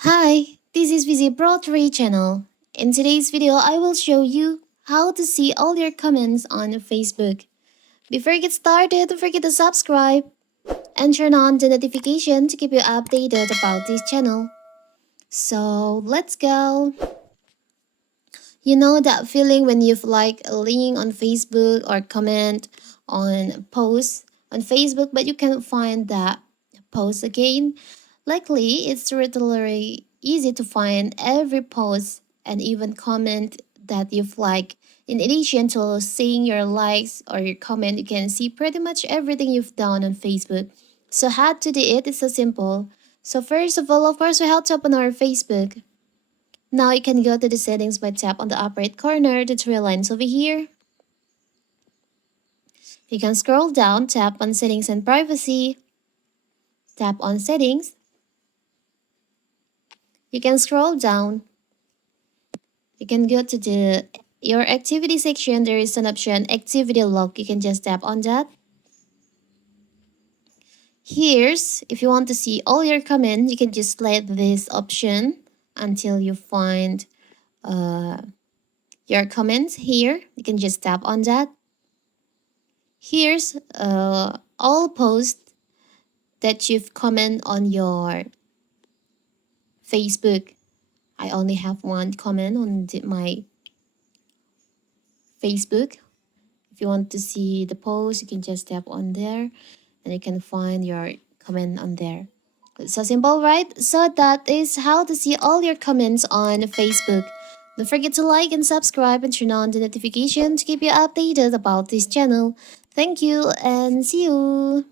Hi, this is Busy Pro 3 channel. In today's video, I will show you how to see all your comments on Facebook. Before you get started, don't forget to subscribe and turn on the notification to keep you updated about this channel. So let's go. You know that feeling when you've liked a link on Facebook or comment on posts on Facebook but you can't find that post again? Luckily, it's really easy to find every post and even comment that you've liked. In addition to seeing your likes or your comment, you can see pretty much everything you've done on Facebook. So how to do it is so simple. So first of all, of course, we have to open our Facebook. Now you can go to the settings by tap on the upper right corner, the three lines over here. You can scroll down, tap on settings and privacy, tap on settings. You can scroll down. You can go to the your activity section. There is an option activity log. You can just tap on that. Here's if you want to see all your comments, you can just select this option until you find your comments here. You can just tap on that. Here's all posts that you've comment on your Facebook. I only have one comment on my Facebook. If you want to see the post, you can just tap on there and you can find your comment on there. It's so simple, right? So that is how to see all your comments on Facebook. Don't forget to like and subscribe and turn on the notification to keep you updated about this channel. Thank you and see you.